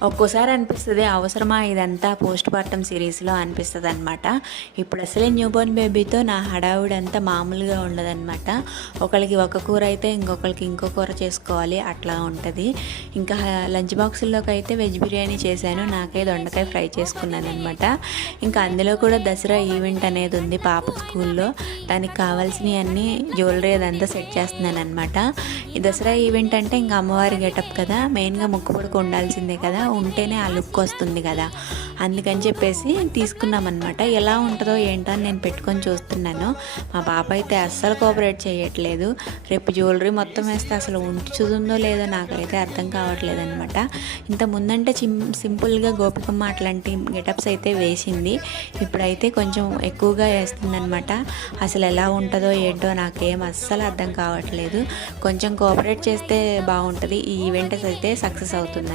ఒక్కోసారి అనిపిస్తది అవసరమా ఇదంతా పోస్ట్ పార్టమ్ సీరీస్‌లో అనిపిస్తదనమాట. ఇప్పుడు అసలే న్యూ బోర్న్ బేబీతో నా హడావిడంతా మామూలుగా ఉండదనమాట. ఒకళ్ళకి ఒక కూర అయితే ఇంకొకళ్ళకి ఇంకో కూర చేసుకోవాలి అట్లా ఉంటది. ఇంకా లంచ్ బాక్సుల్లోకైతే వెజ్ బిర్యానీ చేశాను. నాకే దొండకాయ ఫ్రై చేసుకున్నాననమాట. ఇంకా అందులో కూడా దసరా ఈవెంట్ అనేది ఉంది పాప స్కూల్లో. దానికి కావాల్సినయన్నీ జ్యువెలరీ అదంతా సెట్ చేస్తున్నాననమాట. ఈ దసరా ఈవెంట్ అంటే ఇంకా అమ్మవారి గెటప్ కదా! మెయిన్‌గా ముక్కు పుడక ఉండాల్సిందే కదా! ఉంటేనే ఆ లుక్ వస్తుంది కదా, అందుకని చెప్పేసి తీసుకున్నామన్నమాట. ఎలా ఉంటుందో ఏంటో అని నేను పెట్టుకొని చూస్తున్నాను. మా పాప అయితే అస్సలు కోఆపరేట్ చేయట్లేదు. రేపు జ్యువెలరీ మొత్తం వేస్తే అసలు ఉంచుతుందో లేదో నాకైతే అర్థం కావట్లేదు అనమాట. ఇంత ముందంటే సింపుల్గా గోపికమ్మ అట్లాంటి గెటప్స్ అయితే వేసింది. ఇప్పుడైతే కొంచెం ఎక్కువగా వేస్తుందనమాట. అసలు ఎలా ఉంటుందో ఏంటో నాకేం అస్సలు అర్థం కావట్లేదు. కొంచెం కోఆపరేట్ చేస్తే బాగుంటుంది. ఈ ఈవెంట్ అయితే సక్సెస్ అవుతుందని.